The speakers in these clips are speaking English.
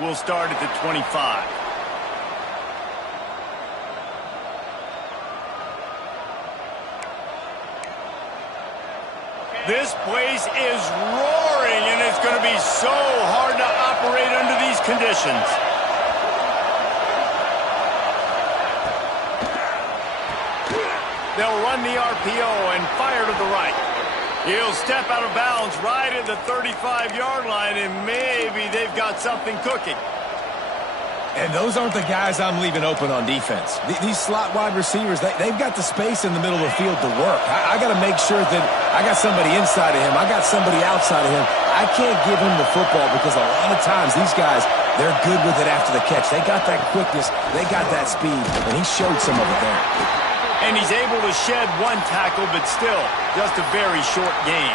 will start at the 25. This place is roaring, and it's going to be so hard to operate under these conditions. They'll run the RPO and fire to the right. He'll step out of bounds right at the 35-yard line, and maybe they've got something cooking. And those aren't the guys I'm leaving open on defense. These slot wide receivers, they've got the space in the middle of the field to work. I got to make sure that I got somebody inside of him. I got somebody outside of him. I can't give him the football because a lot of times these guys, they're good with it after the catch. They got that quickness. They got that speed, and he showed some of it there. And he's able to shed one tackle, but still, just a very short gain.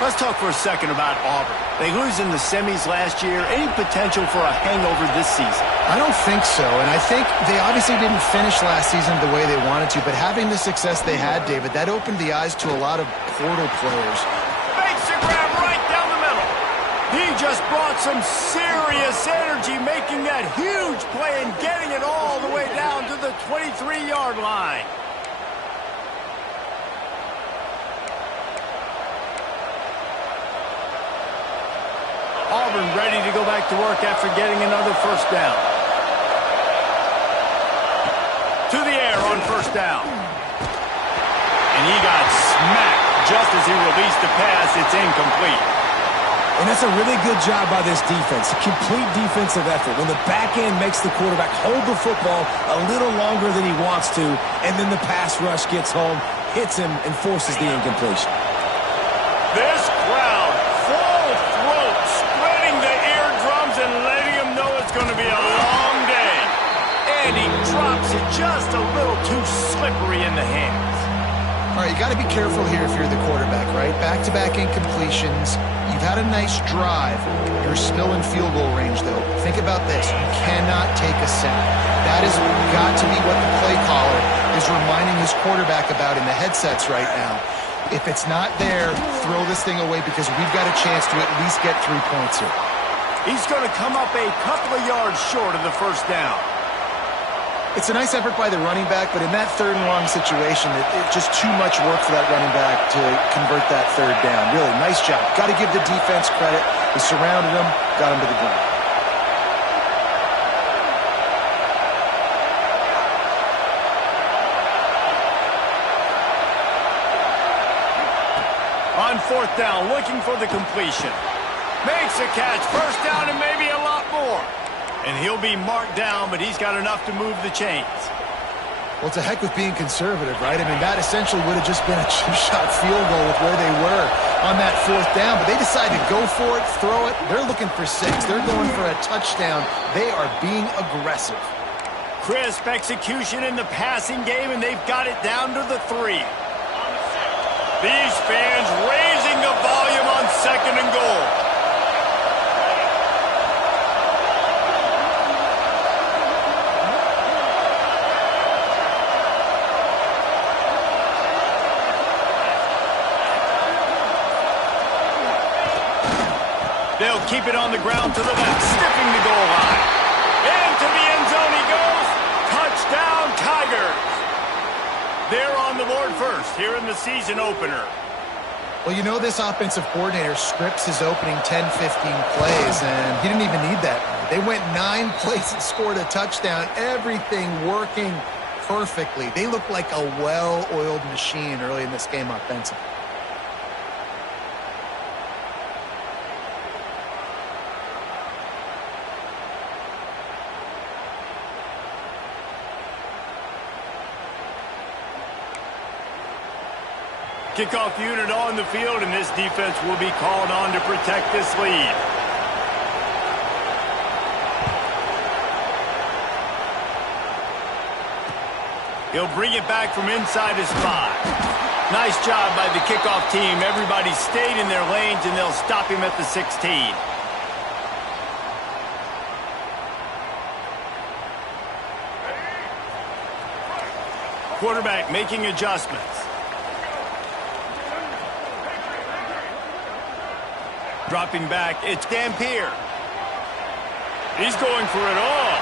Let's talk for a second about Auburn. They lose in the semis last year. Any potential for a hangover this season? I don't think so, and I think they obviously didn't finish last season the way they wanted to, but having the success they had, David, that opened the eyes to a lot of portal players. Makes a grab right down the middle. He just brought some serious energy, making that huge play and getting it all the way down to the 23-yard line. Auburn ready to go back to work after getting another first down. To the air on first down. And he got smacked just as he released the pass. It's incomplete. And that's a really good job by this defense. A complete defensive effort. When the back end makes the quarterback hold the football a little longer than he wants to, and then the pass rush gets home, hits him, and forces the incompletion. This crowd, full throat, spreading the eardrums and letting him know it's going to be a long day. And he drops it just a little too slippery in the hands. All right, you got to be careful here if you're the quarterback, right? Back-to-back incompletions. You've had a nice drive. You're still in field goal range, though. Think about this. You cannot take a sack. That has got to be what the play caller is reminding his quarterback about in the headsets right now. If it's not there, throw this thing away because we've got a chance to at least get 3 points here. He's going to come up a couple of yards short of the first down. It's a nice effort by the running back, but in that third and long situation, it's just too much work for that running back to convert that third down. Really, nice job. Got to give the defense credit. They surrounded him, got him to the ground. On fourth down, looking for the completion. Makes a catch, first down and maybe a lot more. And he'll be marked down, but he's got enough to move the chains. Well, it's a heck with being conservative, right? I mean, that essentially would have just been a two-shot field goal with where they were on that fourth down. But they decided to go for it, throw it. They're looking for 6. They're going for a touchdown. They are being aggressive. Crisp execution in the passing game, and they've got it down to the 3. These fans raising the volume on second and goal. They'll keep it on the ground to the left, sniffing the goal line. Into the end zone he goes. Touchdown, Tigers. They're on the board first here in the season opener. Well, you know this offensive coordinator scripts his opening 10, 15 plays, and he didn't even need that. They went 9 plays and scored a touchdown. Everything working perfectly. They look like a well-oiled machine early in this game offensively. Kickoff unit on the field, and this defense will be called on to protect this lead. He'll bring it back from inside his 5. Nice job by the kickoff team. Everybody stayed in their lanes, and they'll stop him at the 16. Quarterback making adjustments. Dropping back, it's Dampier. He's going for it all.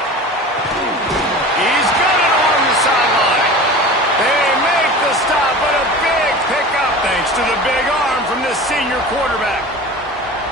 He's got it along the sideline. They make the stop, but a big pickup thanks to the big arm from this senior quarterback.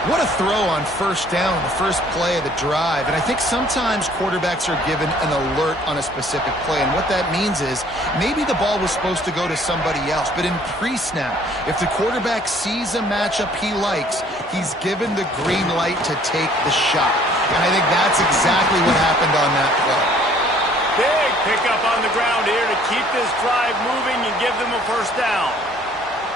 What a throw on first down, the first play of the drive. And I think sometimes quarterbacks are given an alert on a specific play. And what that means is maybe the ball was supposed to go to somebody else. But in pre-snap, if the quarterback sees a matchup he likes, he's given the green light to take the shot. And I think that's exactly what happened on that play. Big pickup on the ground here to keep this drive moving and give them a first down.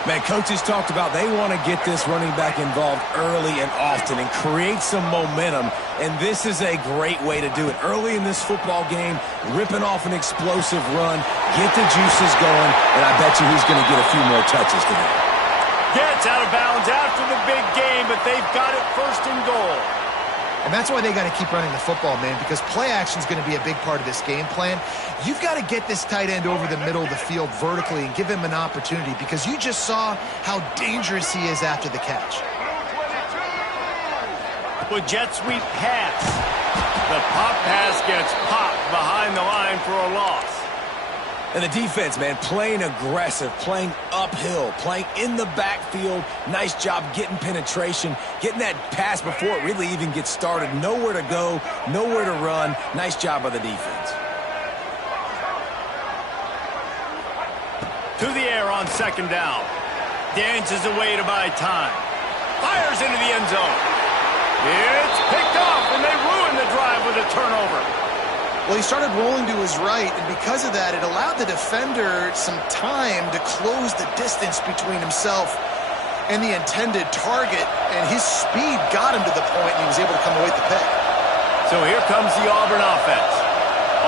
Man, coaches talked about they want to get this running back involved early and often and create some momentum, and this is a great way to do it. Early in this football game, ripping off an explosive run, get the juices going, and I bet you he's going to get a few more touches today. Gets out of bounds after the big game, but they've got it first and goal. And that's why they got to keep running the football, man, because play action is going to be a big part of this game plan. You've got to get this tight end over the middle of the field vertically and give him an opportunity, because you just saw how dangerous he is after the catch. With jet sweep pass. The pop pass gets popped behind the line for a loss. And the defense, man, playing aggressive, playing uphill, playing in the backfield. Nice job getting penetration, getting that pass before it really even gets started. Nowhere to go, nowhere to run. Nice job by the defense. To the air on second down. Dances away to buy time. Fires into the end zone. It's picked off, and they ruin the drive with a turnover. Well, he started rolling to his right, and because of that, it allowed the defender some time to close the distance between himself and the intended target, and his speed got him to the point, and he was able to come away with the pick. So here comes the Auburn offense.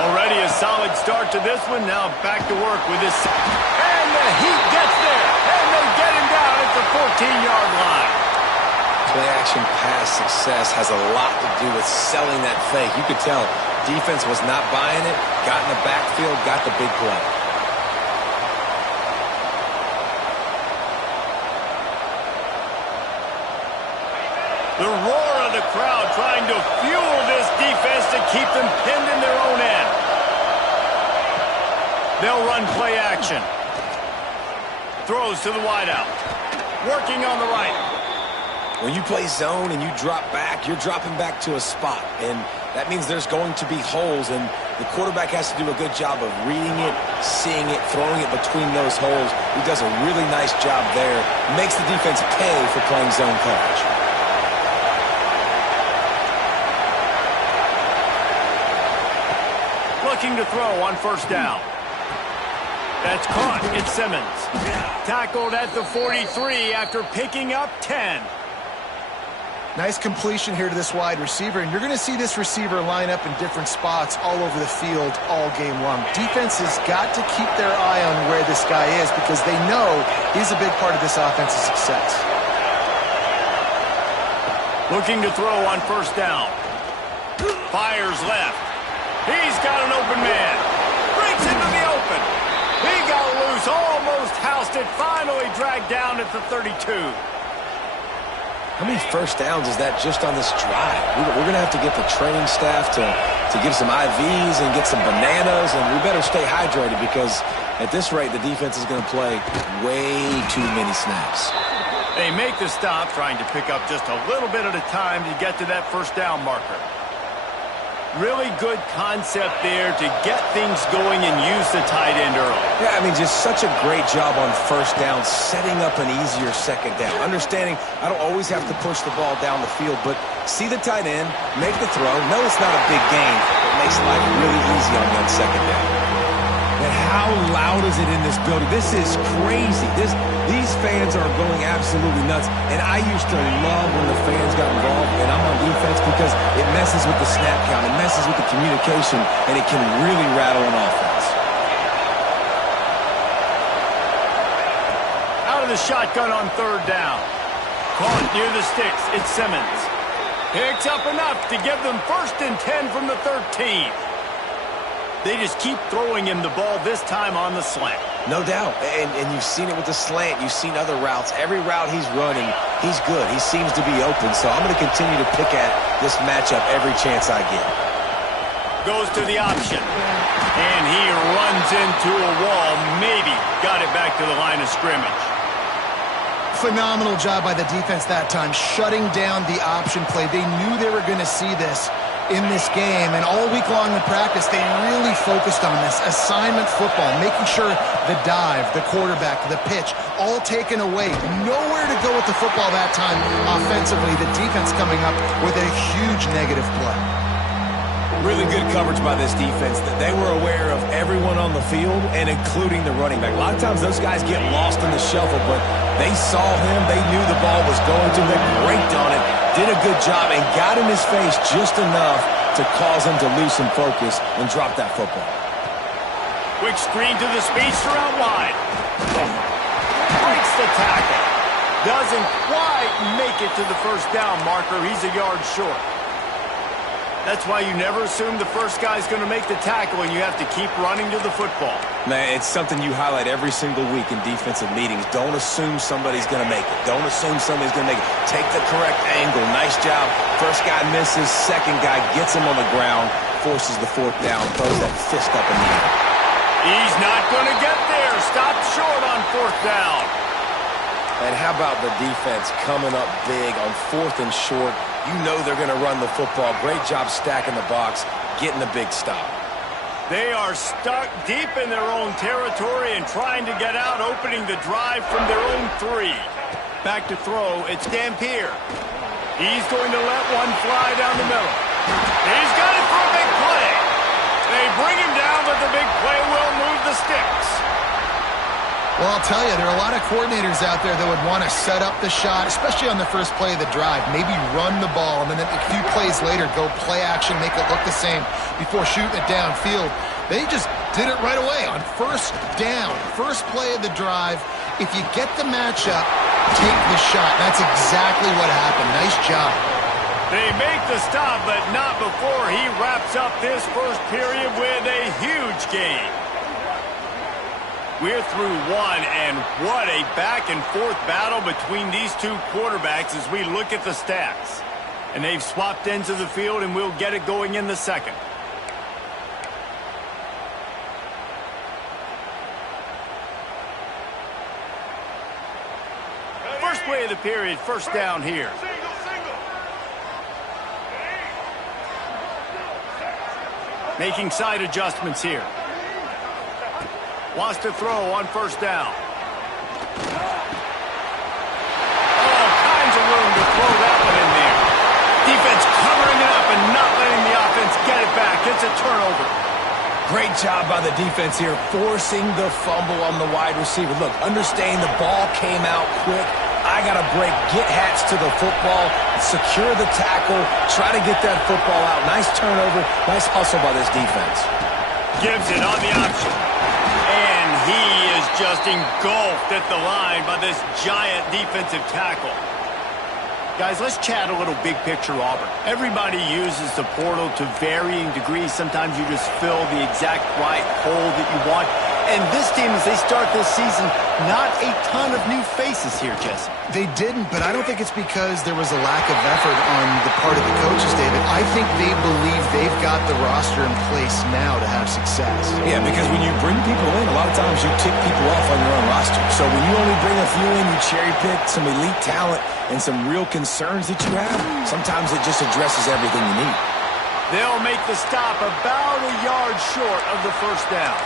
Already a solid start to this one. Now back to work with this. And the heat gets there, and they get him down at the 14-yard line. Play-action pass success has a lot to do with selling that fake. You could tell defense was not buying it, got in the backfield, got the big play. The roar of the crowd trying to fuel this defense to keep them pinned in their own end. They'll run play action. Throws to the wideout. Working on the right. When you play zone and you drop back, you're dropping back to a spot. And that means there's going to be holes, and the quarterback has to do a good job of reading it, seeing it, throwing it between those holes. He does a really nice job there. Makes the defense pay for playing zone coverage. Looking to throw on first down. That's caught. It's Simmons. Tackled at the 43 after picking up 10. Nice completion here to this wide receiver, and you're going to see this receiver line up in different spots all over the field all game long. Defense has got to keep their eye on where this guy is, because they know he's a big part of this offense's success. Looking to throw on first down. Fires left. He's got an open man. Breaks into the open. He got loose, almost housed it, finally dragged down at the 32. How many first downs is that just on this drive? We're going to have to get the training staff to give some IVs and get some bananas, and we better stay hydrated, because at this rate, the defense is going to play way too many snaps. They make the stop, trying to pick up just a little bit at a time to get to that first down marker. Really good concept there to get things going and use the tight end early. Yeah, I mean, just such a great job on first down, setting up an easier second down. Understanding I don't always have to push the ball down the field, but see the tight end, make the throw. No, it's not a big gain, but it makes life really easy on you on second down. And how loud is it in this building? This is crazy. These fans are going absolutely nuts. And I used to love when the fans got involved, and I'm on defense, because it messes with the snap count, it messes with the communication, and it can really rattle an offense. Out of the shotgun on third down. Caught near the sticks. It's Simmons. Picks up enough to give them 1st and 10 from the 13. They just keep throwing him the ball, this time on the slant. No doubt, and you've seen it with the slant. You've seen other routes. Every route he's running, He's good. He seems to be open, so I'm going to continue to pick at this matchup every chance I get. Goes to the option. And he runs into a wall. Maybe got it back to the line of scrimmage. Phenomenal job by the defense that time, shutting down the option play. They knew they were going to see this in this game, and all week long in practice, they really focused on this assignment football, making sure the dive, the quarterback, the pitch, all taken away. Nowhere to go with the football that time offensively. The defense coming up with a huge negative play. Really good coverage by this defense. They were aware of everyone on the field and including the running back. A lot of times those guys get lost in the shuffle, but they saw him. They knew the ball was going to. They braked on it, did a good job, and got in his face just enough to cause him to lose some focus and drop that football. Quick screen to the speedster out wide. Breaks the tackle. Doesn't quite make it to the first down marker. He's a yard short. That's why you never assume the first guy's going to make the tackle, and you have to keep running to the football. Man, it's something you highlight every single week in defensive meetings. Don't assume somebody's going to make it. Don't assume somebody's going to make it. Take the correct angle. Nice job. First guy misses. Second guy gets him on the ground, forces the fourth down, throws that fist up in the air. He's not going to get there. Stopped short on fourth down. And how about the defense coming up big on fourth and short? You know they're going to run the football. Great job stacking the box, getting the big stop. They are stuck deep in their own territory and trying to get out, opening the drive from their own 3. Back to throw, it's Dampier. He's going to let one fly down the middle. He's got it for a big play. They bring him down, but the big play will move the sticks. Well, I'll tell you, there are a lot of coordinators out there that would want to set up the shot, especially on the first play of the drive. Maybe run the ball, and then a few plays later, go play action, make it look the same before shooting it downfield. They just did it right away on first down, first play of the drive. If you get the matchup, take the shot. That's exactly what happened. Nice job. They make the stop, but not before he wraps up this first period with a huge gain. We're through one, and what a back-and-forth battle between these two quarterbacks as we look at the stats. And they've swapped ends of the field, and we'll get it going in the second. First play of the period, first down here. Making side adjustments here. Wants to throw on first down. All kinds of room to throw that one in there. Defense covering it up and not letting the offense get it back. It's a turnover. Great job by the defense here, forcing the fumble on the wide receiver. Look, understand the ball came out quick. I got to break, get hats to the football, secure the tackle, try to get that football out. Nice turnover, nice hustle by this defense. Gives it on the option. And he is just engulfed at the line by this giant defensive tackle. Guys, let's chat a little big picture Auburn. Everybody uses the portal to varying degrees. Sometimes you just fill the exact right hole that you want. And this team, as they start this season, not a ton of new faces here, Jesse. They didn't, but I don't think it's because there was a lack of effort on the part of the coaches, David. I think they believe they've got the roster in place now to have success. Yeah, because when you bring people in, a lot of times you tick people off on your own roster. So when you only bring a few in, you cherry pick some elite talent and some real concerns that you have, sometimes it just addresses everything you need. They'll make the stop about a yard short of the first down.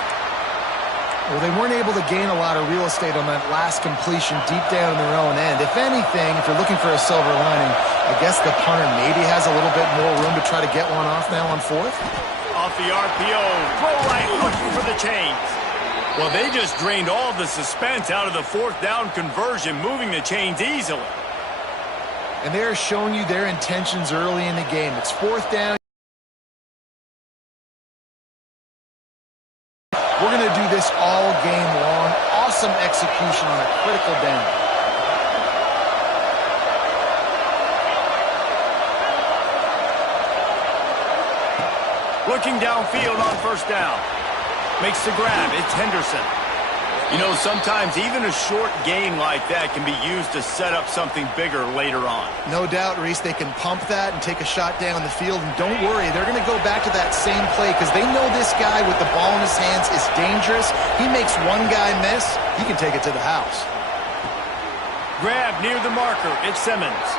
Well, they weren't able to gain a lot of real estate on that last completion deep down in their own end. If anything, if you're looking for a silver lining, I guess the punter maybe has a little bit more room to try to get one off now on fourth. Off the RPO, throw right, looking for the chains. Well, they just drained all the suspense out of the fourth down conversion, moving the chains easily. And they're showing you their intentions early in the game. It's fourth down. We're going to do this all game long. Awesome execution on a critical down. Looking downfield on first down. Makes the grab. It's Henderson. You know, sometimes even a short gain like that can be used to set up something bigger later on. No doubt, Reese, they can pump that and take a shot down the field. And don't worry, they're going to go back to that same play because they know this guy with the ball in his hands is dangerous. He makes one guy miss, he can take it to the house. Grab near the marker. It's Simmons.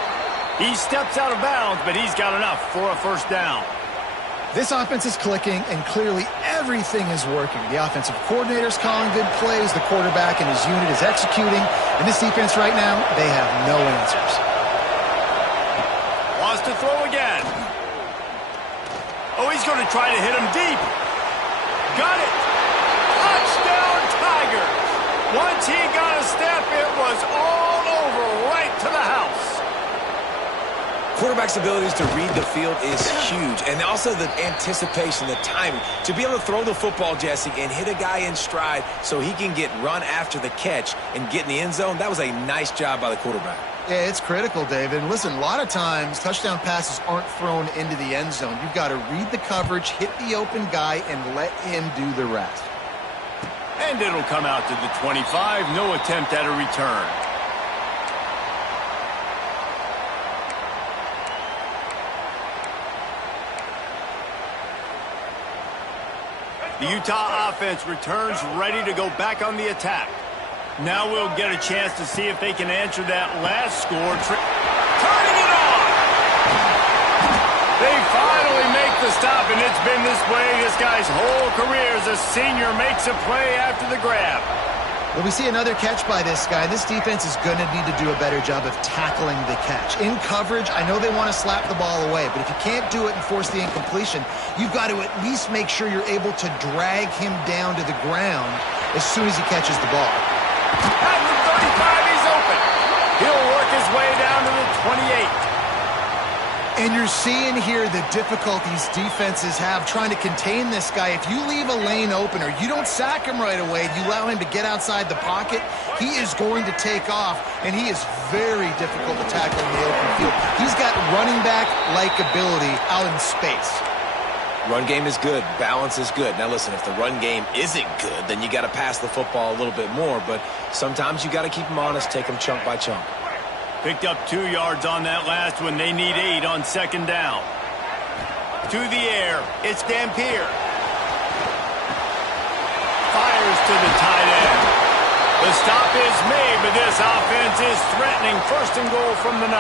He steps out of bounds, but he's got enough for a first down. This offense is clicking, and clearly everything is working. The offensive coordinator's calling good plays, the quarterback and his unit is executing, and this defense right now, they have no answers. Wants to throw again. Oh, he's going to try to hit him deep. Got it. Touchdown, Tigers. Once he got a step, it was all over right to the house. Quarterback's abilities to read the field is huge, and also the anticipation, the timing. To be able to throw the football, Jesse, and hit a guy in stride so he can get run after the catch and get in the end zone, that was a nice job by the quarterback. Yeah, it's critical, David. And listen, a lot of times touchdown passes aren't thrown into the end zone. You've got to read the coverage, hit the open guy, and let him do the rest. And it'll come out to the 25. No attempt at a return. The Utah offense returns ready to go back on the attack. Now we'll get a chance to see if they can answer that last score. Turning it on! They finally make the stop, and it's been this way this guy's whole career as a senior makes a play after the grab. Well, we see another catch by this guy. This defense is going to need to do a better job of tackling the catch. In coverage, I know they want to slap the ball away, but if you can't do it and force the incompletion, you've got to at least make sure you're able to drag him down to the ground as soon as he catches the ball. At the 35, he's open. He'll work his way down to the 28. And you're seeing here the difficulties defenses have trying to contain this guy. If you leave a lane open or you don't sack him right away, you allow him to get outside the pocket, he is going to take off, and he is very difficult to tackle in the open field. He's got running back-like ability out in space. Run game is good. Balance is good. Now, listen, if the run game isn't good, then you got to pass the football a little bit more, but sometimes you got to keep them honest, take them chunk by chunk. Picked up 2 yards on that last one. They need 8 on second down. To the air. It's Dampier. Fires to the tight end. The stop is made, but this offense is threatening. First and goal from the 9.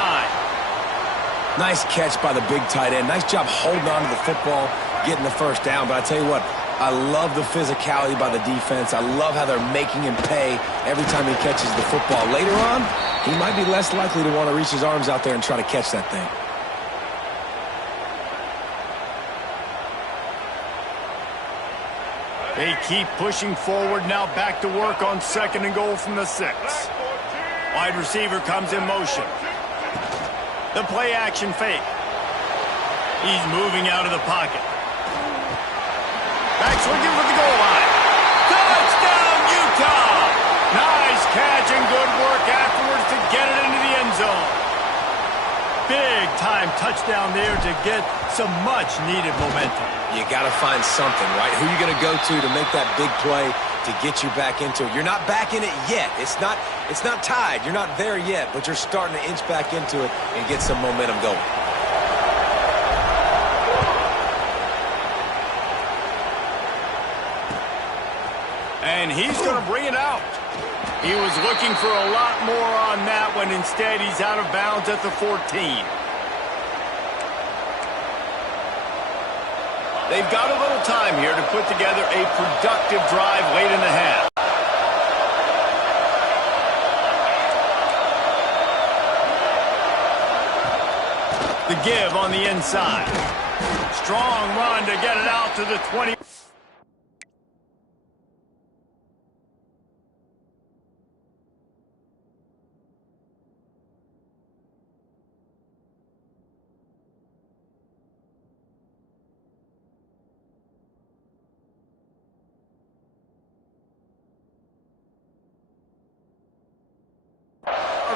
Nice catch by the big tight end. Nice job holding on to the football, getting the first down. But I tell you what, I love the physicality by the defense. I love how they're making him pay every time he catches the football. Later on, he might be less likely to want to reach his arms out there and try to catch that thing. They keep pushing forward. Now back to work on second and goal from the 6. Wide receiver comes in motion. The play action fake. He's moving out of the pocket. Back swinging for the goal line. Touchdown, Utah! Nice catch and good work afterwards to get it into the end zone. Big time touchdown there to get some much needed momentum. You got to find something, right? Who are you going to go to make that big play to get you back into it? You're not back in it yet. It's not tied. You're not there yet, but you're starting to inch back into it and get some momentum going. And he's going to bring it out. He was looking for a lot more on that one. Instead, he's out of bounds at the 14. They've got a little time here to put together a productive drive late in the half. The give on the inside. Strong run to get it out to the 20.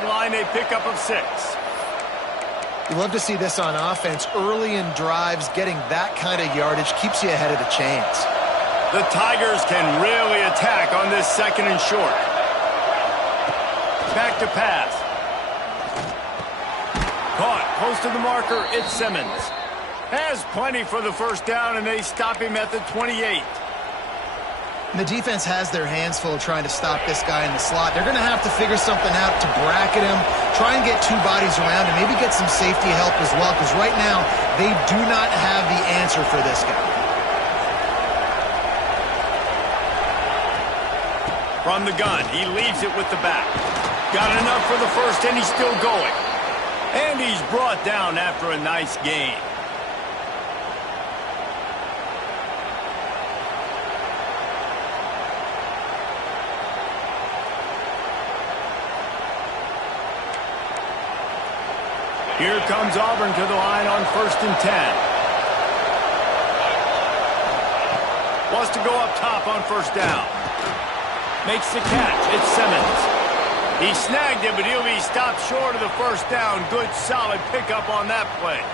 Line, a pickup of 6. You love to see this on offense. Early in drives, getting that kind of yardage keeps you ahead of the chains. The Tigers can really attack on this second and short. Back to pass. Caught close to the marker. It's Simmons. Has plenty for the first down, and they stop him at the 28. And the defense has their hands full trying to stop this guy in the slot. They're going to have to figure something out to bracket him, try and get two bodies around him, maybe get some safety help as well, because right now they do not have the answer for this guy. From the gun, he leaves it with the back. Got enough for the first, and he's still going. And he's brought down after a nice gain. Here comes Auburn to the line on 1st and 10. Wants to go up top on first down. Makes the catch. It's Simmons. He snagged it, but he'll be stopped short of the first down. Good, solid pickup on that play.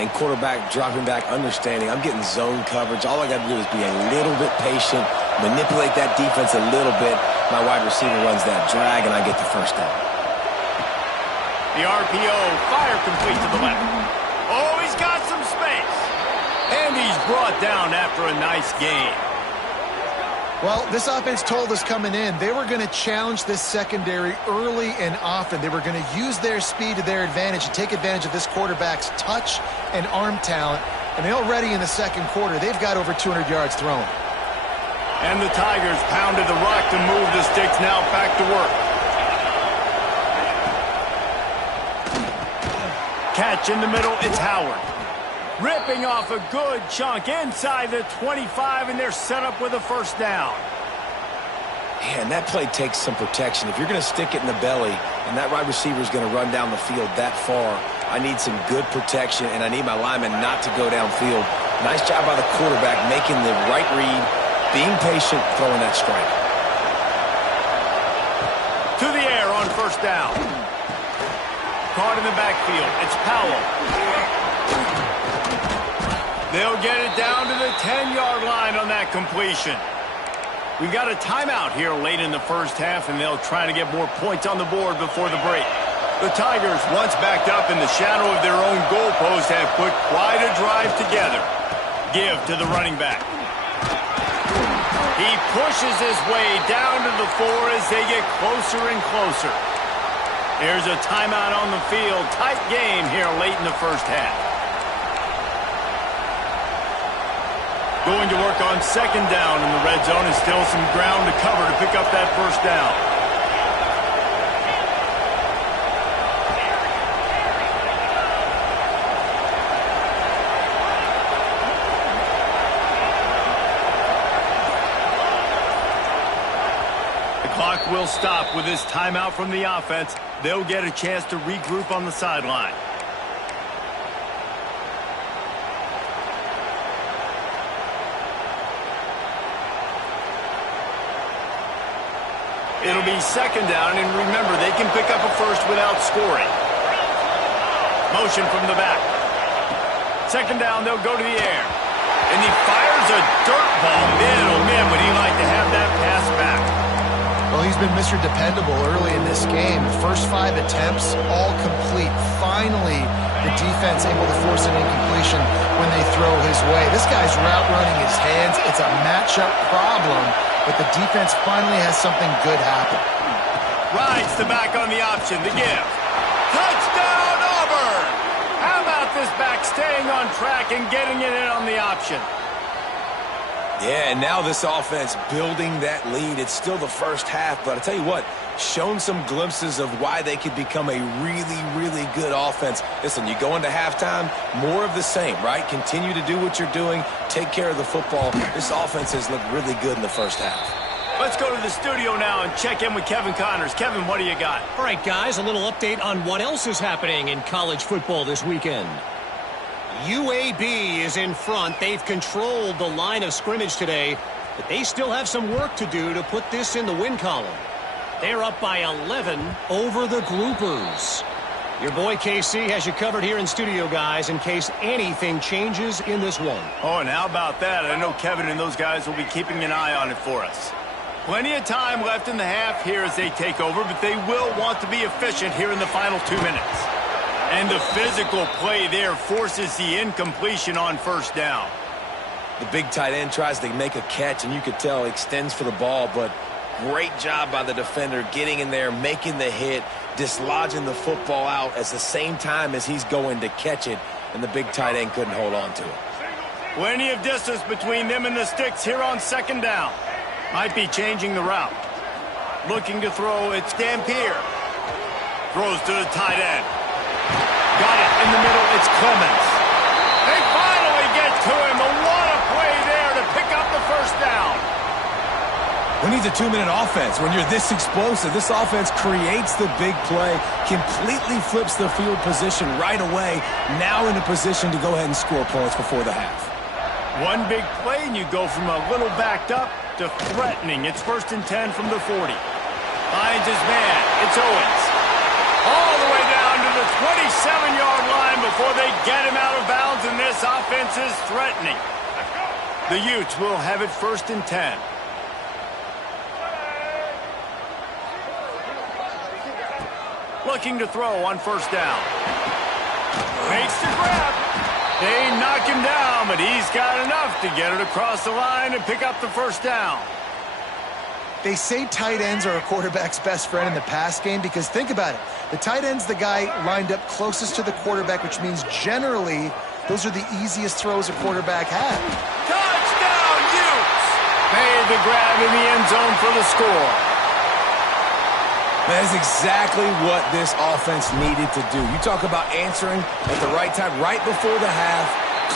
And quarterback dropping back, understanding I'm getting zone coverage. All I got to do is be a little bit patient, manipulate that defense a little bit. My wide receiver runs that drag, and I get the first down. The RPO, fire complete to the left. Oh, he's got some space. And he's brought down after a nice gain. Well, this offense told us coming in they were going to challenge this secondary early and often. They were going to use their speed to their advantage and take advantage of this quarterback's touch and arm talent. And they already in the second quarter, they've got over 200 yards thrown. And the Tigers pounded the rock to move the sticks. Now back to work. Catch in the middle, it's Howard. Ripping off a good chunk inside the 25, and they're set up with a first down. Man, that play takes some protection. If you're going to stick it in the belly and that wide receiver is going to run down the field that far, I need some good protection, and I need my lineman not to go downfield. Nice job by the quarterback making the right read, being patient, throwing that strike. To the air on first down. Caught in the backfield. It's Powell. They'll get it down to the 10-yard line on that completion. We've got a timeout here late in the first half, and they'll try to get more points on the board before the break. The Tigers, once backed up in the shadow of their own goalpost, have put quite a drive together. Give to the running back. He pushes his way down to the 4 as they get closer and closer. Here's a timeout on the field. Tight game here late in the first half. Going to work on second down in the red zone, and still some ground to cover to pick up that first down. The clock will stop with this timeout from the offense. They'll get a chance to regroup on the sideline. It'll be second down, and remember, they can pick up a first without scoring. Motion from the back. Second down, they'll go to the air. And he fires a dirt ball. Man, oh man, would he like to have that pass back. Well, he's been Mr. Dependable early in this game. The first 5 attempts, all complete. Finally, the defense able to force an incompletion when they throw his way. This guy's route running his hands. It's a matchup problem, but the defense finally has something good happen. Rides the back on the option. The give. Touchdown, Auburn! How about this back staying on track and getting it in on the option? Yeah, and now this offense building that lead. It's still the first half, but I tell you what, shown some glimpses of why they could become a really, really good offense. Listen, you go into halftime, more of the same, right? Continue to do what you're doing, take care of the football. This offense has looked really good in the first half. Let's go to the studio now and check in with Kevin Connors. Kevin, what do you got? All right, guys, a little update on what else is happening in college football this weekend. UAB is in front. They've controlled the line of scrimmage today, but they still have some work to do to put this in the win column. They're up by 11 over the Groupers. Your boy KC has you covered here in studio, guys, in case anything changes in this one. Oh, and how about that? I know Kevin and those guys will be keeping an eye on it for us. Plenty of time left in the half here as they take over, but they will want to be efficient here in the final 2 minutes. And the physical play there forces the incompletion on first down. The big tight end tries to make a catch, and you could tell he extends for the ball, but great job by the defender getting in there, making the hit, dislodging the football out at the same time as he's going to catch it, and the big tight end couldn't hold on to it. Plenty of distance between them and the sticks here on second down. Might be changing the route. Looking to throw, it's Dampier. Throws to the tight end. Got it in the middle, it's Clemens. They finally get to him. What a play there to pick up the first down. When he's a 2-minute offense, when you're this explosive, this offense creates the big play, completely flips the field position right away, now in a position to go ahead and score points before the half. One big play, and you go from a little backed up to threatening. It's 1st and 10 from the 40. Finds his man. It's Owens. All the way down to the 27-yard line before they get him out of bounds, and this offense is threatening. The Utes will have it 1st and 10. Looking to throw on first down. Makes the grab. They knock him down, but he's got enough to get it across the line and pick up the first down. They say tight ends are a quarterback's best friend in the pass game because think about it. The tight end's the guy lined up closest to the quarterback, which means generally those are the easiest throws a quarterback has. Touchdown, Utes! Made the grab in the end zone for the score. That is exactly what this offense needed to do. You talk about answering at the right time, right before the half,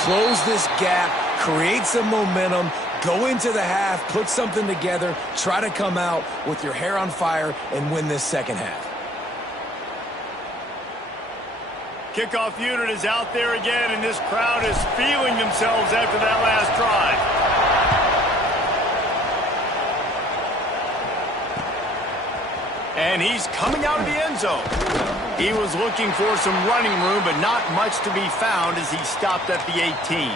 close this gap, create some momentum, go into the half, put something together, try to come out with your hair on fire and win this second half. Kickoff unit is out there again, and this crowd is feeling themselves after that last drive. And he's coming out of the end zone. He was looking for some running room, but not much to be found as he stopped at the 18.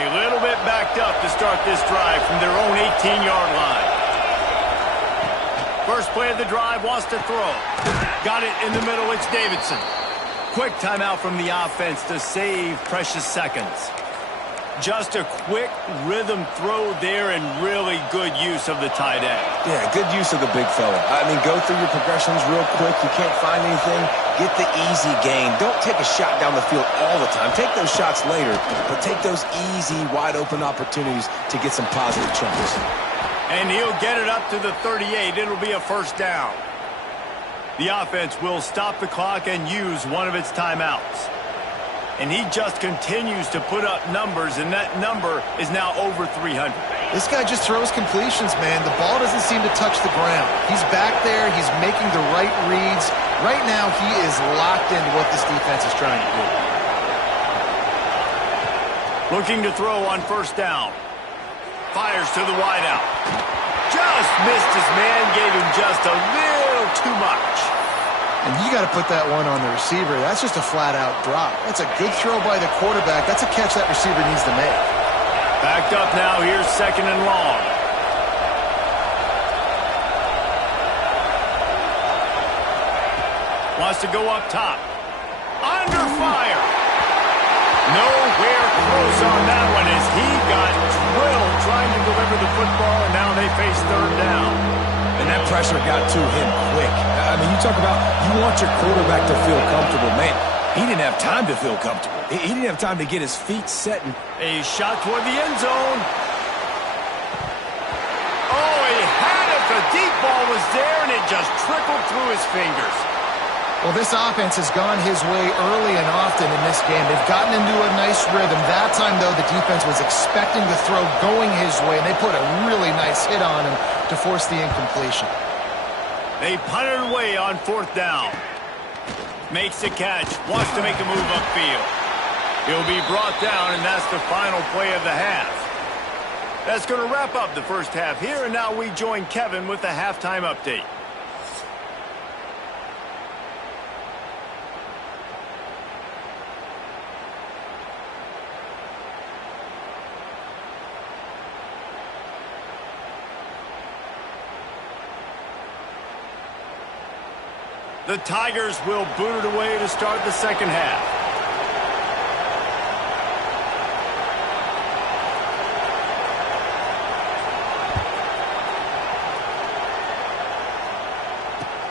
A little bit backed up to start this drive from their own 18-yard line. First play of the drive, wants to throw. Got it in the middle, it's Davidson. Quick timeout from the offense to save precious seconds. Just a quick rhythm throw there and really good use of the tight end. Yeah, good use of the big fella. I mean, go through your progressions real quick. You can't find anything. Get the easy gain. Don't take a shot down the field all the time. Take those shots later, but take those easy, wide-open opportunities to get some positive chunks. And he'll get it up to the 38. It'll be a first down. The offense will stop the clock and use one of its timeouts. And he just continues to put up numbers, and that number is now over 300. This guy just throws completions, man. The ball doesn't seem to touch the ground. He's back there. He's making the right reads. Right now, he is locked into what this defense is trying to do. Looking to throw on first down. Fires to the wideout. Just missed his man, gave him just a little too much. And you got to put that one on the receiver. That's just a flat-out drop. That's a good throw by the quarterback. That's a catch that receiver needs to make. Backed up now. Here's second and long. Wants to go up top. Under fire. Nowhere close on that one as he got drilled trying to deliver the football, and now they face third down. And that pressure got to him quick. I mean, you talk about you want your quarterback to feel comfortable. Man, he didn't have time to feel comfortable. He didn't have time to get his feet set. And a shot toward the end zone. Oh, he had it. The deep ball was there, and it just trickled through his fingers. Well, this offense has gone his way early and often in this game. They've gotten into a nice rhythm. That time, though, the defense was expecting the throw going his way, and they put a really nice hit on him to force the incompletion. They punted away on fourth down. Makes the catch. Wants to make a move upfield. He'll be brought down, and that's the final play of the half. That's going to wrap up the first half here, and now we join Kevin with the halftime update. The Tigers will boot it away to start the second half.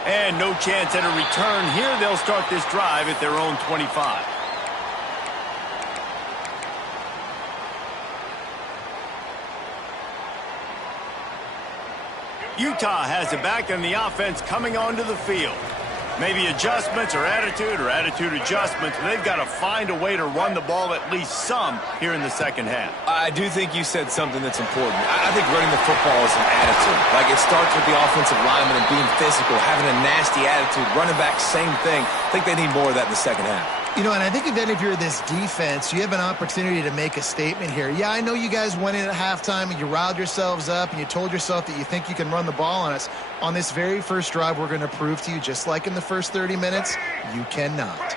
And no chance at a return here. They'll start this drive at their own 25. Utah has it back, and the offense coming onto the field. Maybe adjustments or attitude adjustments, but they've got to find a way to run the ball at least some here in the second half. I do think you said something that's important. I think running the football is an attitude. Like, it starts with the offensive lineman and being physical, having a nasty attitude. Running back, same thing. I think they need more of that in the second half. You know, and I think then if you're this defense, you have an opportunity to make a statement here. Yeah, I know you guys went in at halftime and you riled yourselves up and you told yourself that you think you can run the ball on us. On this very first drive, we're going to prove to you, just like in the first 30 minutes, you cannot.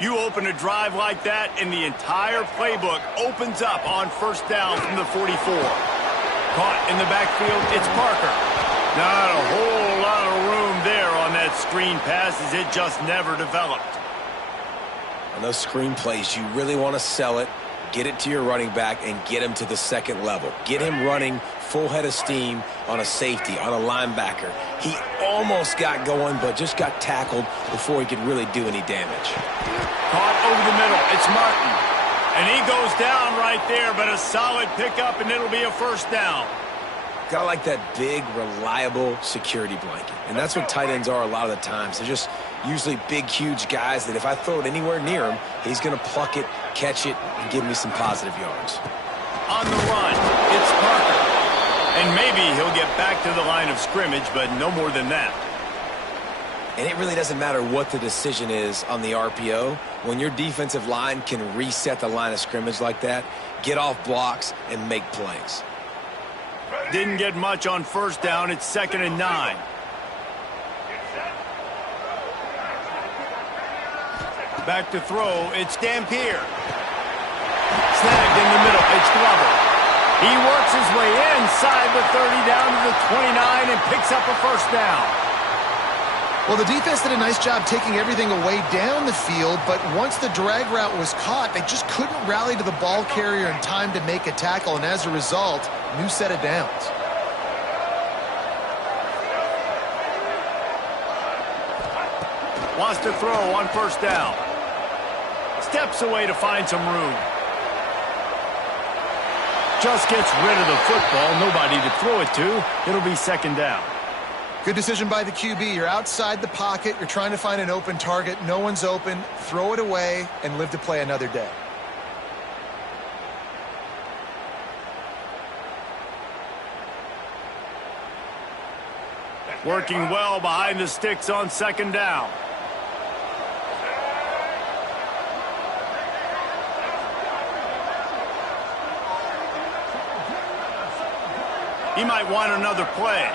You open a drive like that, and the entire playbook opens up on first down from the 44. Caught in the backfield, it's Parker. Not a whole lot of room there on that screen pass, as it just never developed. On those screen plays, you really want to sell it, get it to your running back, and get him to the second level. Get him running full head of steam on a safety, on a linebacker. He almost got going, but just got tackled before he could really do any damage. Caught over the middle. It's Martin. And he goes down right there, but a solid pickup, and it'll be a first down. Got like that big, reliable security blanket. And that's what tight ends are a lot of the times. They're just usually big, huge guys that if I throw it anywhere near him, he's going to pluck it, catch it, and give me some positive yards. On the run, it's Parker. And maybe he'll get back to the line of scrimmage, but no more than that. And it really doesn't matter what the decision is on the RPO. When your defensive line can reset the line of scrimmage like that, get off blocks and make plays. Didn't get much on first down. It's 2nd and 9. Back to throw. It's Dampier. Snagged in the middle. It's Glover. He works his way inside the 30 down to the 29 and picks up a first down. Well, the defense did a nice job taking everything away down the field, but once the drag route was caught, they just couldn't rally to the ball carrier in time to make a tackle, and as a result, new set of downs. Wants to throw on first down. Steps away to find some room. Just gets rid of the football. Nobody to throw it to. It'll be 2nd down. Good decision by the QB. You're outside the pocket. You're trying to find an open target. No one's open. Throw it away and live to play another day. Working well behind the sticks on 2nd down. He might want another play.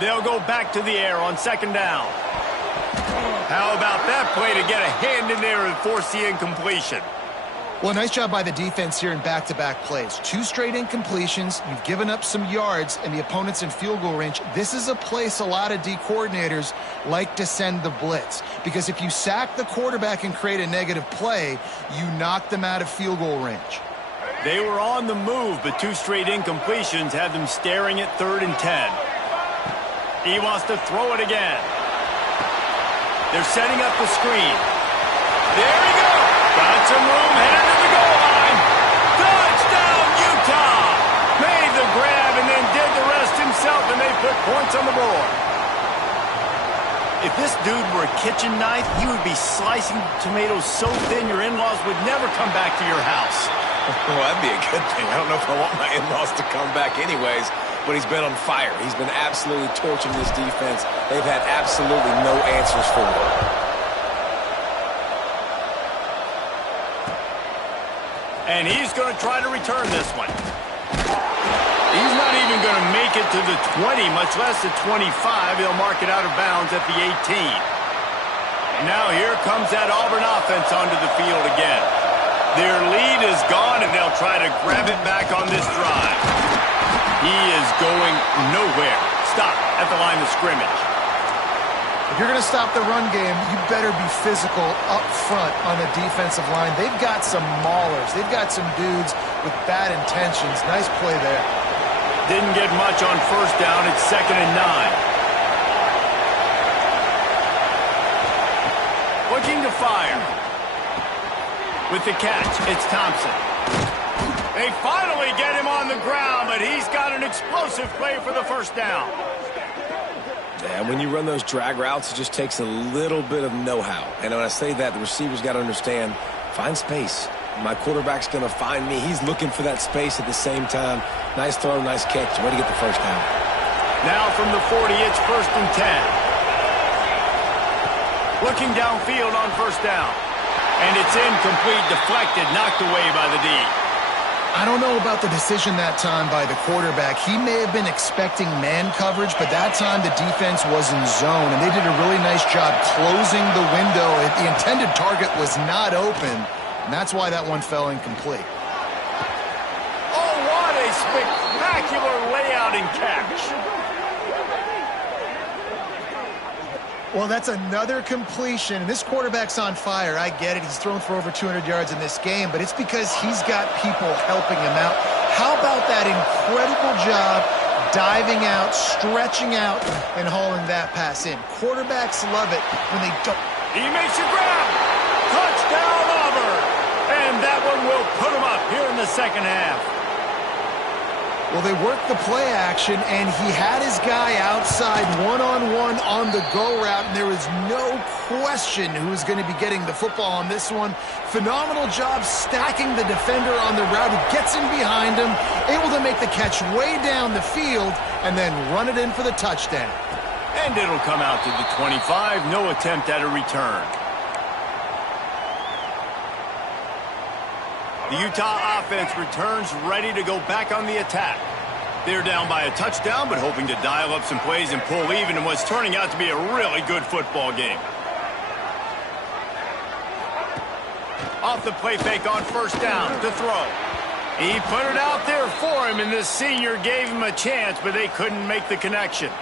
They'll go back to the air on 2nd down. How about that play to get a hand in there and force the incompletion? Well, nice job by the defense here in back-to-back plays. 2 straight incompletions. You've given up some yards, and the opponent's in field goal range. This is a place a lot of D coordinators like to send the blitz, because if you sack the quarterback and create a negative play, you knock them out of field goal range. They were on the move, but 2 straight incompletions had them staring at 3rd and 10. He wants to throw it again. They're setting up the screen. There he goes. Got some room, headed to the goal line. Touchdown, Utah. Made the grab and then did the rest himself, and they put points on the board. If this dude were a kitchen knife, he would be slicing tomatoes so thin your in-laws would never come back to your house. Well, that'd be a good thing. I don't know if I want my in-laws to come back anyways, but he's been on fire. He's been absolutely torching this defense. They've had absolutely no answers for him. And he's going to try to return this one. He's not even going to make it to the 20, much less the 25. He'll mark it out of bounds at the 18. And now here comes that Auburn offense onto the field again. Their lead is gone, and they'll try to grab it back on this drive. He is going nowhere. Stop at the line of scrimmage. If you're going to stop the run game, you better be physical up front on the defensive line. They've got some maulers. They've got some dudes with bad intentions. Nice play there. Didn't get much on first down. It's 2nd and 9. Looking to fire. With the catch, it's Thompson. They finally get him on the ground, but he's got an explosive play for the first down. Yeah, when you run those drag routes, it just takes a little bit of know-how. And when I say that, the receiver's got to understand, find space. My quarterback's going to find me. He's looking for that space at the same time. Nice throw, nice catch. Way to get the first down. Now from the 40, it's 1st and 10. Looking downfield on first down. And it's incomplete, deflected, knocked away by the D. I don't know about the decision that time by the quarterback. He may have been expecting man coverage, but that time the defense was in zone, and they did a really nice job closing the window. The intended target was not open, and that's why that one fell incomplete. Oh, what a spectacular layout and catch. Well, that's another completion. This quarterback's on fire. I get it. He's thrown for over 200 yards in this game, but it's because he's got people helping him out. How about that incredible job diving out, stretching out, and hauling that pass in? Quarterbacks love it when they don't. He makes a grab. Touchdown, Auburn. And that one will put him up here in the second half. Well, they worked the play action, and he had his guy outside one-on-one on the go route, and there was no question who was going to be getting the football on this one. Phenomenal job stacking the defender on the route. He gets in behind him, able to make the catch way down the field, and then run it in for the touchdown. And it'll come out to the 25. No attempt at a return. The Utah offense returns ready to go back on the attack. They're down by a touchdown, but hoping to dial up some plays and pull even in what's turning out to be a really good football game. Off the play fake on first down to throw. He put it out there for him, and this senior gave him a chance, but they couldn't make the connection.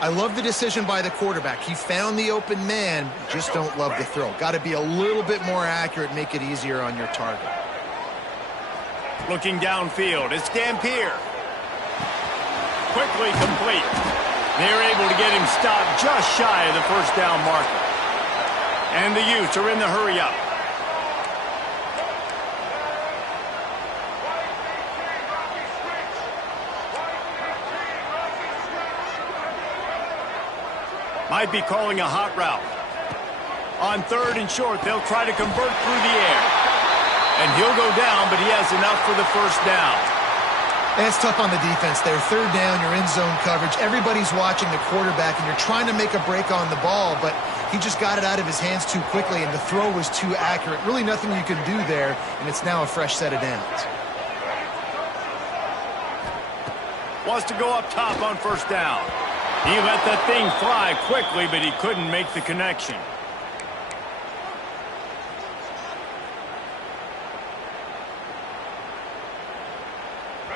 I love the decision by the quarterback. He found the open man, just don't love the throw. Got to be a little bit more accurate, make it easier on your target. Looking downfield, it's Dampier. Quickly complete. They're able to get him stopped just shy of the first down marker. And the Utes are in the hurry up. Might be calling a hot route. On 3rd and short, they'll try to convert through the air. And he'll go down, but he has enough for the first down. That's tough on the defense there. 3rd down, you're in zone coverage. Everybody's watching the quarterback, and you're trying to make a break on the ball, but he just got it out of his hands too quickly, and the throw was too accurate. Really nothing you can do there, and it's now a fresh set of downs. Wants to go up top on first down. He let that thing fly quickly, but he couldn't make the connection.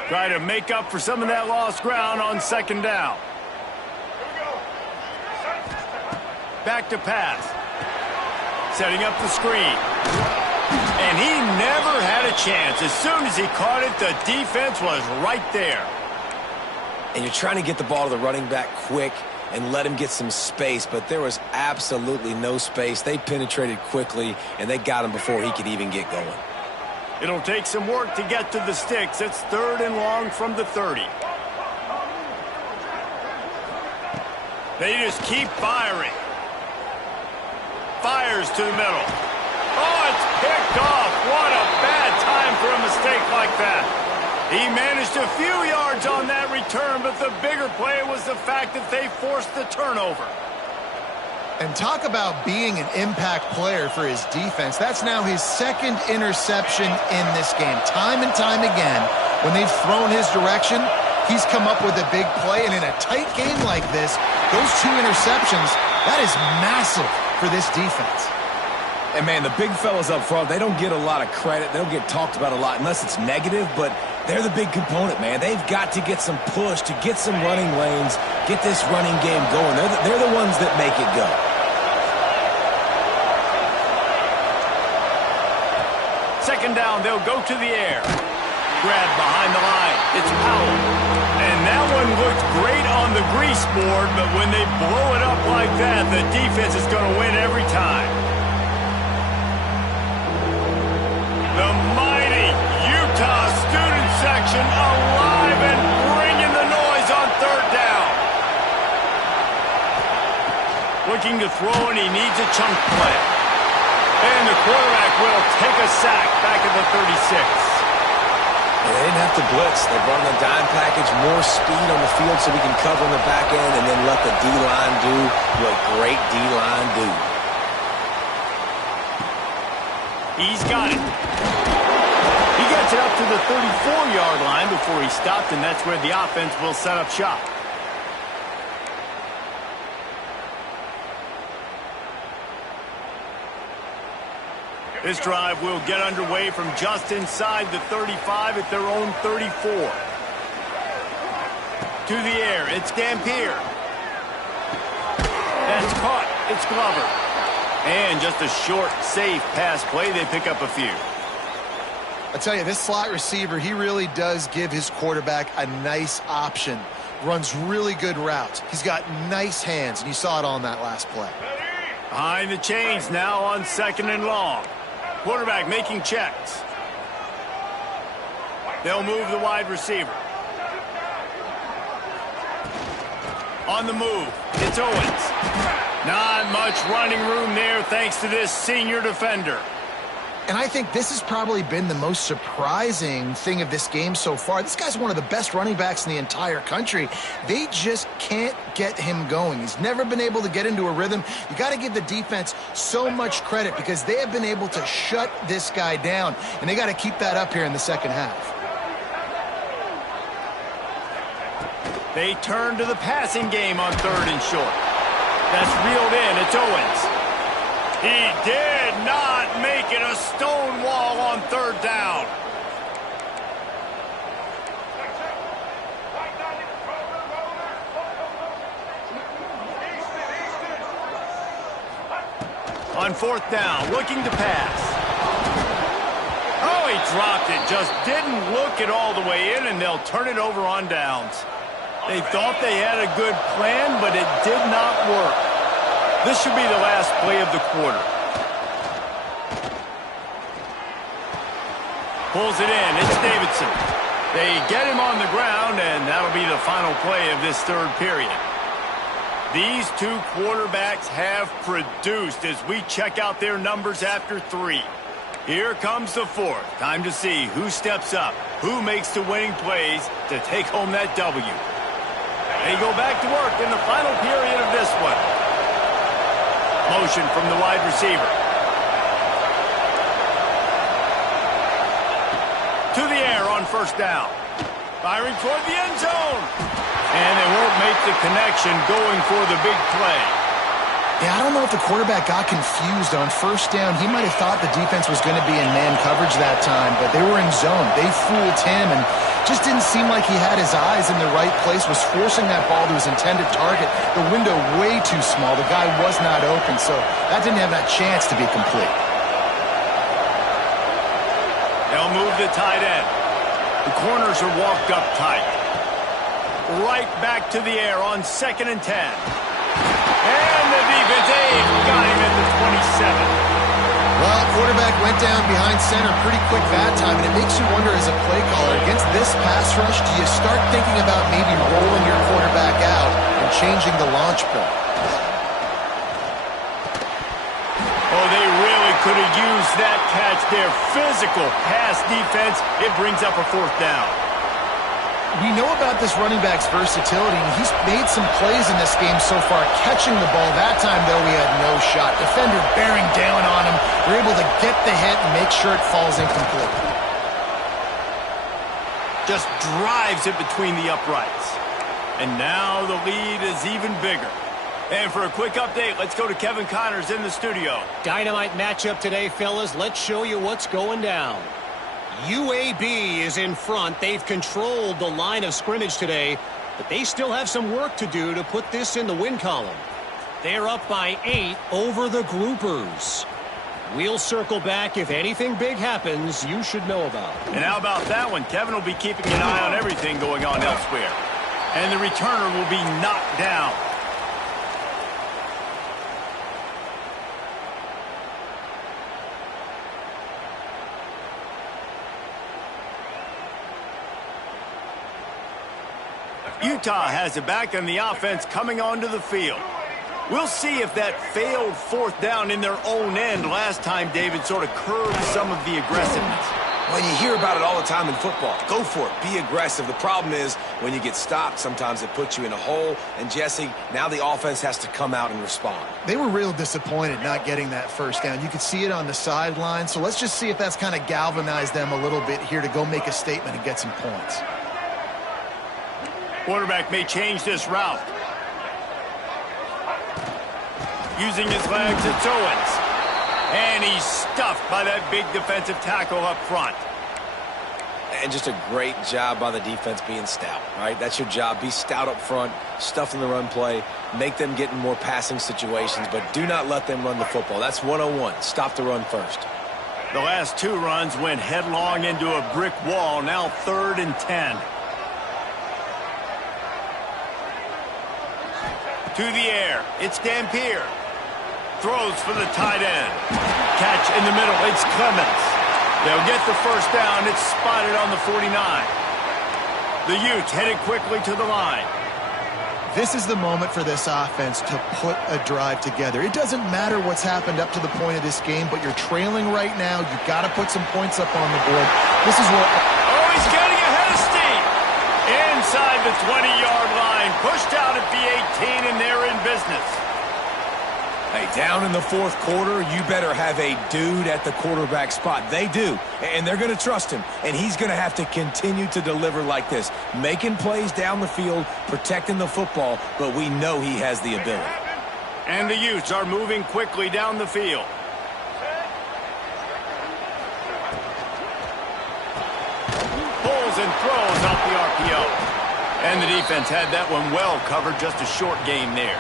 Try to make up for some of that lost ground on 2nd down. Back to pass. Setting up the screen. And he never had a chance. As soon as he caught it, the defense was right there. And you're trying to get the ball to the running back quick and let him get some space, but there was absolutely no space. They penetrated quickly, and they got him before he could even get going. It'll take some work to get to the sticks. It's 3rd and long from the 30. They just keep firing. Fires to the middle. Oh, it's picked off. What a bad time for a mistake like that. He managed a few yards on that return, but the bigger play was the fact that they forced the turnover. And talk about being an impact player for his defense. That's now his second interception in this game. Time and time again, when they've thrown his direction, he's come up with a big play. And in a tight game like this, those 2 interceptions, that is massive for this defense. And, man, the big fellas up front, they don't get a lot of credit. They don't get talked about a lot unless it's negative, but they're the big component, man. They've got to get some push, to get some running lanes, get this running game going. They're the ones that make it go. Second down, they'll go to the air. Grab behind the line. It's Powell. And that one looked great on the grease board, but when they blow it up like that, the defense is going to win every time. The mighty Utah student section alive and bringing the noise on third down. Looking to throw, and he needs a chunk play. And the quarterback will take a sack back at the 36. They didn't have to blitz. They brought in the dime package, more speed on the field so we can cover in the back end and then let the D-line do what great D-line do. He's got it. He gets it up to the 34-yard line before he stopped, and that's where the offense will set up shop. This drive will get underway from just inside the 35 at their own 34. To the air, it's Dampier. That's caught. It's Glover. And just a short, safe pass play. They pick up a few. I tell you, this slot receiver, he really does give his quarterback a nice option. Runs really good routes. He's got nice hands, and you saw it on that last play. Behind the chains now on 2nd and long. Quarterback making checks. They'll move the wide receiver. On the move, it's Owens. Not much running room there thanks to this senior defender. And I think this has probably been the most surprising thing of this game so far. This guy's one of the best running backs in the entire country. They just can't get him going. He's never been able to get into a rhythm. You got to give the defense so much credit because they have been able to shut this guy down, and they got to keep that up here in the second half. They turn to the passing game on 3rd and short. That's reeled in. It's Owens. He did not make it a stone wall on 3rd down. On 4th down, looking to pass. Oh, he dropped it. Just didn't look it all the way in, and they'll turn it over on downs. They thought they had a good plan, but it did not work. This should be the last play of the quarter. Pulls it in. It's Davidson. They get him on the ground, and that'll be the final play of this 3rd period. These 2 quarterbacks have produced as we check out their numbers after 3. Here comes the 4th. Time to see who steps up, who makes the winning plays to take home that W. They go back to work in the final period of this one. Motion from the wide receiver. To the air on 1st down. Firing toward the end zone. And they won't make the connection going for the big play. Yeah, I don't know if the quarterback got confused on 1st down. He might have thought the defense was going to be in man coverage that time, but they were in zone. They fooled him and just didn't seem like he had his eyes in the right place, was forcing that ball to his intended target. The window way too small. The guy was not open, so that didn't have that chance to be complete. They'll move the tight end. The corners are walked up tight. Right back to the air on 2nd and 10. And the defense got him at the 27. Well, quarterback went down behind center pretty quick that time, and it makes you wonder as a play caller, against this pass rush, do you start thinking about maybe rolling your quarterback out and changing the launch point? Oh, they really could have used that catch there. Physical pass defense. It brings up a 4th down. We know about this running back's versatility, and he's made some plays in this game so far, catching the ball. That time, though, he had no shot. Defender bearing down on him. We're able to get the hit and make sure it falls incomplete. Just drives it between the uprights. And now the lead is even bigger. And for a quick update, let's go to Kevin Connors in the studio. Dynamite matchup today, fellas. Let's show you what's going down. UAB is in front. They've controlled the line of scrimmage today, but they still have some work to do to put this in the win column. They're up by 8 over the Groupers. We'll circle back if anything big happens you should know about. And how about that one? Kevin will be keeping an eye on everything going on elsewhere. And the returner will be knocked down. Utah has it back and the offense coming onto the field. We'll see if that failed fourth down in their own end last time, David, sort of curbed some of the aggressiveness. Well, you hear about it all the time in football. Go for it. Be aggressive. The problem is when you get stopped, sometimes it puts you in a hole. And, Jesse, now the offense has to come out and respond. They were real disappointed not getting that first down. You could see it on the sideline. So let's just see if that's kind of galvanized them a little bit here to go make a statement and get some points. Quarterback may change this route. Using his legs, it's Owens. And he's stuffed by that big defensive tackle up front. And just a great job by the defense being stout, right? That's your job. Be stout up front, stuff in the run play, make them get in more passing situations, but do not let them run the football. That's 101. Stop the run first. The last 2 runs went headlong into a brick wall. Now 3rd and 10. To the air. It's Dampier. Throws for the tight end. Catch in the middle. It's Clemens. They'll get the first down. It's spotted on the 49. The Utes headed quickly to the line. This is the moment for this offense to put a drive together. It doesn't matter what's happened up to the point of this game, but you're trailing right now. You've got to put some points up on the board. This is what... Oh, he's getting ahead of steam. Inside the 20-yard line. Pushed out at the 18, and they're in business. Hey, down in the 4th quarter, you better have a dude at the quarterback spot. They do, and they're going to trust him, and he's going to have to continue to deliver like this, making plays down the field, protecting the football, but we know he has the ability. And the Utes are moving quickly down the field. Pulls and throws off the RPO. And the defense had that one well covered, just a short gain there.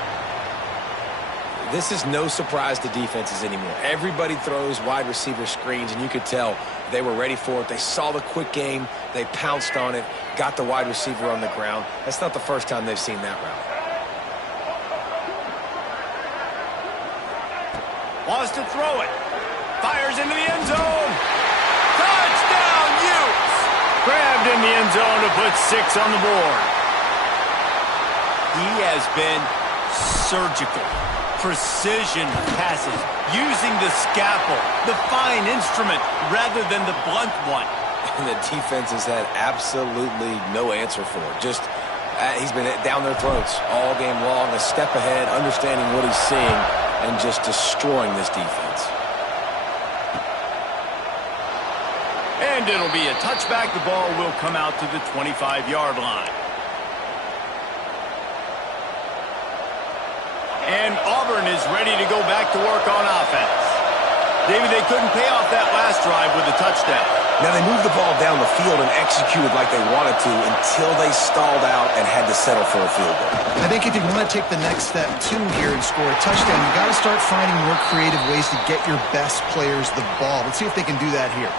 This is no surprise to defenses anymore. Everybody throws wide receiver screens, and you could tell they were ready for it. They saw the quick game. They pounced on it, got the wide receiver on the ground. That's not the first time they've seen that route. Wants to throw it. Fires into the end zone. Touchdown, Utes! Grabbed in the end zone to put 6 on the board. He has been surgical. Precision passes, using the scalpel, the fine instrument, rather than the blunt one. And the defense has had absolutely no answer for it. Just, he's been down their throats all game long, a step ahead, understanding what he's seeing, and just destroying this defense. And it'll be a touchback. The ball will come out to the 25-yard line. And Auburn is ready to go back to work on offense. David, they couldn't pay off that last drive with a touchdown. Now, they moved the ball down the field and executed like they wanted to until they stalled out and had to settle for a field goal. I think if you want to take the next step, too, here and score a touchdown, you got to start finding more creative ways to get your best players the ball. Let's see if they can do that here.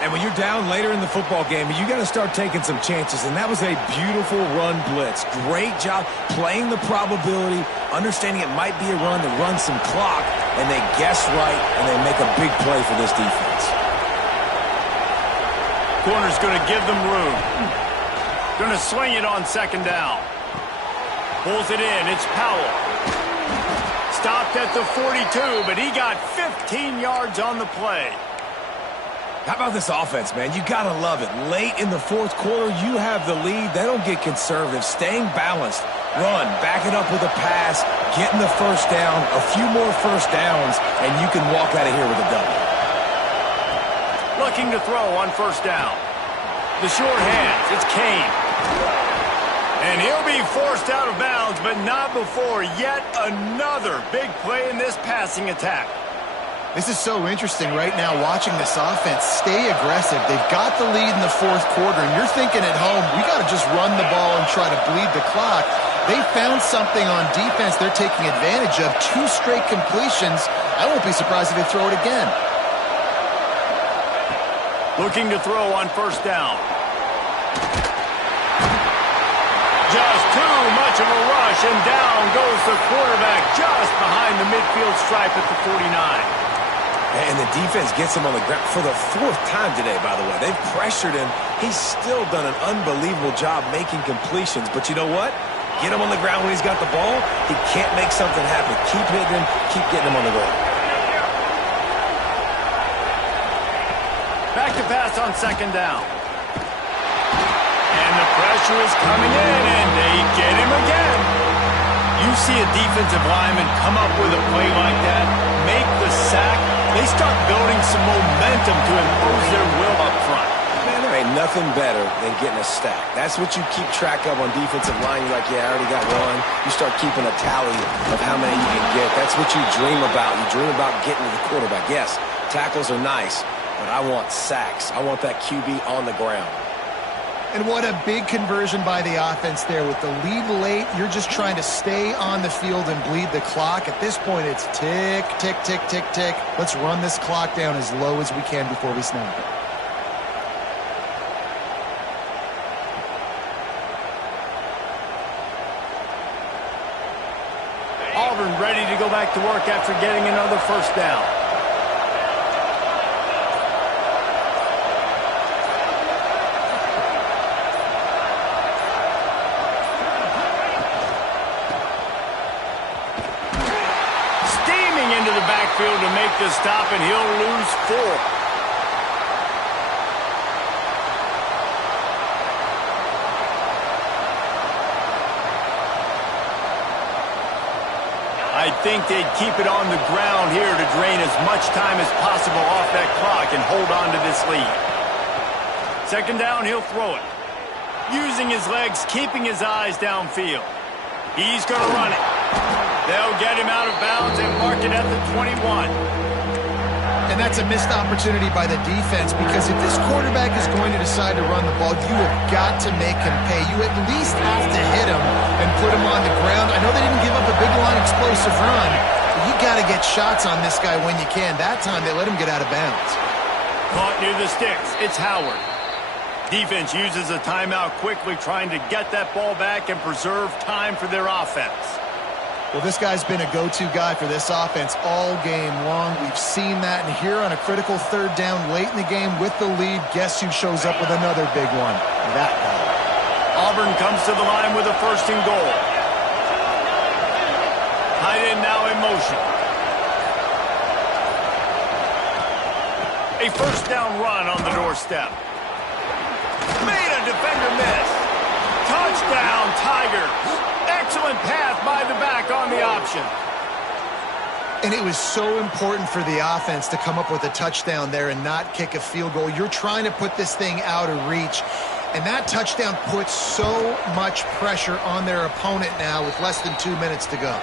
And when you're down later in the football game, you got to start taking some chances. And that was a beautiful run blitz. Great job playing the probability, understanding it might be a run to run some clock, and they guess right, and they make a big play for this defense. Corner's going to give them room. Going to swing it on 2nd down. Pulls it in. It's Powell. Stopped at the 42, but he got 15 yards on the play. How about this offense, man? You got to love it. Late in the fourth quarter, you have the lead. They don't get conservative. Staying balanced. Run, back it up with a pass, getting the first down, a few more first downs, and you can walk out of here with a W. Looking to throw on first down. The short hands. It's Kane. And he'll be forced out of bounds, but not before yet another big play in this passing attack. This is so interesting right now watching this offense stay aggressive. They've got the lead in the fourth quarter, and you're thinking at home, we got to just run the ball and try to bleed the clock. They found something on defense they're taking advantage of. 2 straight completions. I won't be surprised if they throw it again. Looking to throw on first down. Just too much of a rush, and down goes the quarterback just behind the midfield stripe at the 49. And the defense gets him on the ground for the 4th time today, by the way. They've pressured him. He's still done an unbelievable job making completions. But you know what? Get him on the ground when he's got the ball. He can't make something happen. Keep hitting him. Keep getting him on the ground. Back to pass on second down. And the pressure is coming in, and they get him again. You see a defensive lineman come up with a play like that, make the sack, they start building some momentum to impose their will up front. Man, there ain't nothing better than getting a stack. That's what you keep track of on defensive line. You're like, yeah, I already got one. You start keeping a tally of how many you can get. That's what you dream about. You dream about getting to the quarterback. Yes, tackles are nice, but I want sacks. I want that QB on the ground. And what a big conversion by the offense there. With the lead late, you're just trying to stay on the field and bleed the clock. At this point, it's tick, tick, tick, tick, tick. Let's run this clock down as low as we can before we snap it. Auburn ready to go back to work after getting another first down. Into the backfield to make the stop, and he'll lose 4. I think they'd keep it on the ground here to drain as much time as possible off that clock and hold on to this lead. Second down, he'll throw it. Using his legs, keeping his eyes downfield. He's going to run it. They'll get him out of bounds and mark it at the 21. And that's a missed opportunity by the defense, because if this quarterback is going to decide to run the ball, you have got to make him pay. You at least have to hit him and put him on the ground. I know they didn't give up a big line explosive run, but you got to get shots on this guy when you can. That time they let him get out of bounds. Caught near the sticks. It's Howard. Defense uses a timeout quickly, trying to get that ball back and preserve time for their offense. Well, this guy's been a go-to guy for this offense all game long. We've seen that, and here on a critical third down late in the game with the lead, guess who shows up with another big one? That guy. Auburn comes to the line with a first and goal. Tight end now in motion. A first down run on the doorstep. Made a defender miss. Touchdown, Tigers. Excellent pass by the back on the option. And it was so important for the offense to come up with a touchdown there and not kick a field goal. You're trying to put this thing out of reach, and that touchdown puts so much pressure on their opponent now with less than 2 minutes to go.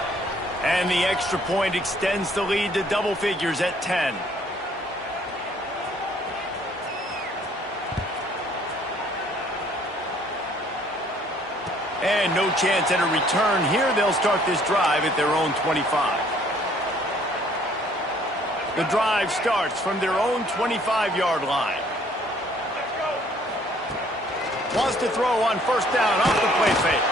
And the extra point extends the lead to double figures at 10. And no chance at a return here. They'll start this drive at their own 25. The drive starts from their own 25-yard line. Wants to throw on first down off the play fake.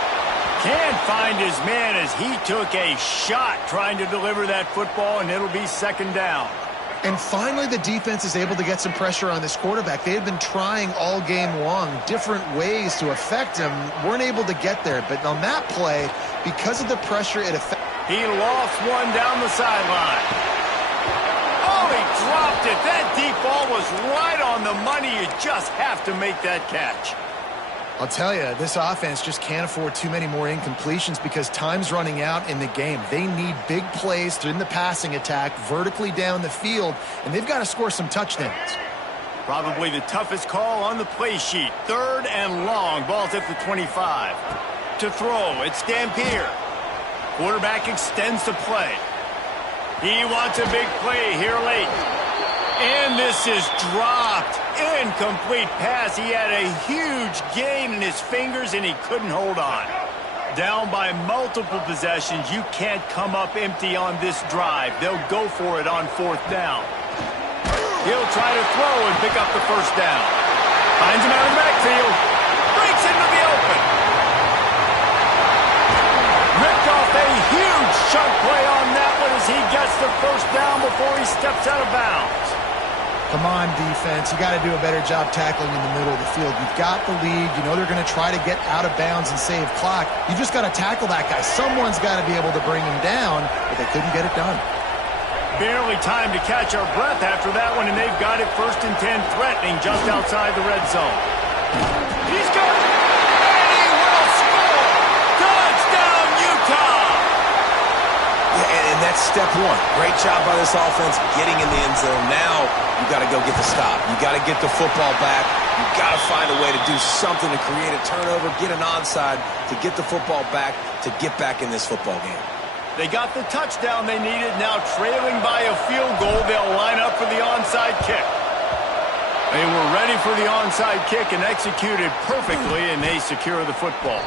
Can't find his man as he took a shot trying to deliver that football, and it'll be second down. And finally, the defense is able to get some pressure on this quarterback. They had been trying all game long different ways to affect him. Weren't able to get there. But on that play, because of the pressure it affected. He lost one down the sideline. Oh, he dropped it. That deep ball was right on the money. You just have to make that catch. I'll tell you, this offense just can't afford too many more incompletions because time's running out in the game. They need big plays in the passing attack, vertically down the field, and they've got to score some touchdowns. Probably the toughest call on the play sheet. 3rd and long. Ball's at the 25. To throw, it's Dampier. Quarterback extends the play. He wants a big play here late. And this is dropped. Incomplete pass. He had a huge gain in his fingers, and he couldn't hold on. Down by multiple possessions. You can't come up empty on this drive. They'll go for it on 4th down. He'll try to throw and pick up the 1st down. Finds him out of the backfield. Breaks into the open. Ripped off a huge chunk play on that one as he gets the 1st down before he steps out of bounds. Come on, defense. You got to do a better job tackling in the middle of the field. You've got the lead. You know they're going to try to get out of bounds and save clock. You just got to tackle that guy. Someone's got to be able to bring him down, but they couldn't get it done. Barely time to catch our breath after that one, and they've got it 1st and 10, threatening just outside the red zone. He's got it, and he will score! Touchdown, Utah! And that's step one. Great job by this offense getting in the end zone. Now you got to go get the stop. You got to get the football back. You got to find a way to do something to create a turnover, get an onside, to get the football back, to get back in this football game. They got the touchdown they needed. Now trailing by a field goal, they'll line up for the onside kick. They were ready for the onside kick and executed perfectly, and they secure the football.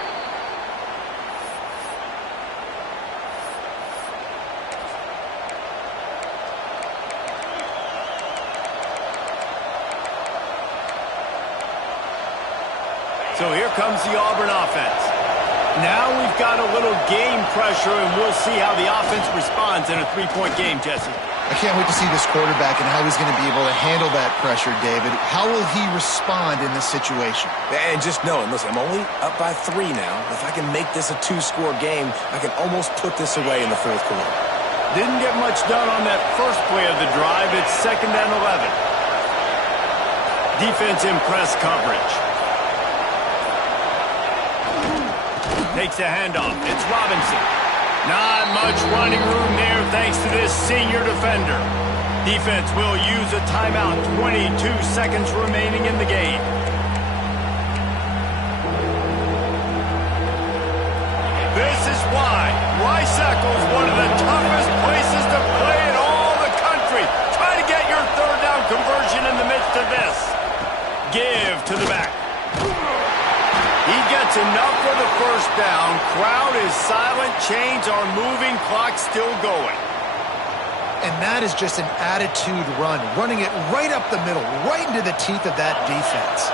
So here comes the Auburn offense. Now we've got a little game pressure, and we'll see how the offense responds in a 3-point game, Jesse. I can't wait to see this quarterback and how he's going to be able to handle that pressure, David. How will he respond in this situation? And just knowing, listen, I'm only up by 3 now. If I can make this a 2-score game, I can almost put this away in the 4th quarter. Didn't get much done on that first play of the drive. It's 2nd and 11. Defense in press coverage. Takes the handoff. It's Robinson. Not much running room there thanks to this senior defender. Defense will use a timeout. 22 seconds remaining in the game. This is why Rice-Eccles is one of the toughest places to play in all the country. Try to get your 3rd down conversion in the midst of this. Give to the back. He gets enough for the 1st down. Crowd is silent. Chains are moving. Clock still going. And that is just an attitude run, running it right up the middle, right into the teeth of that defense.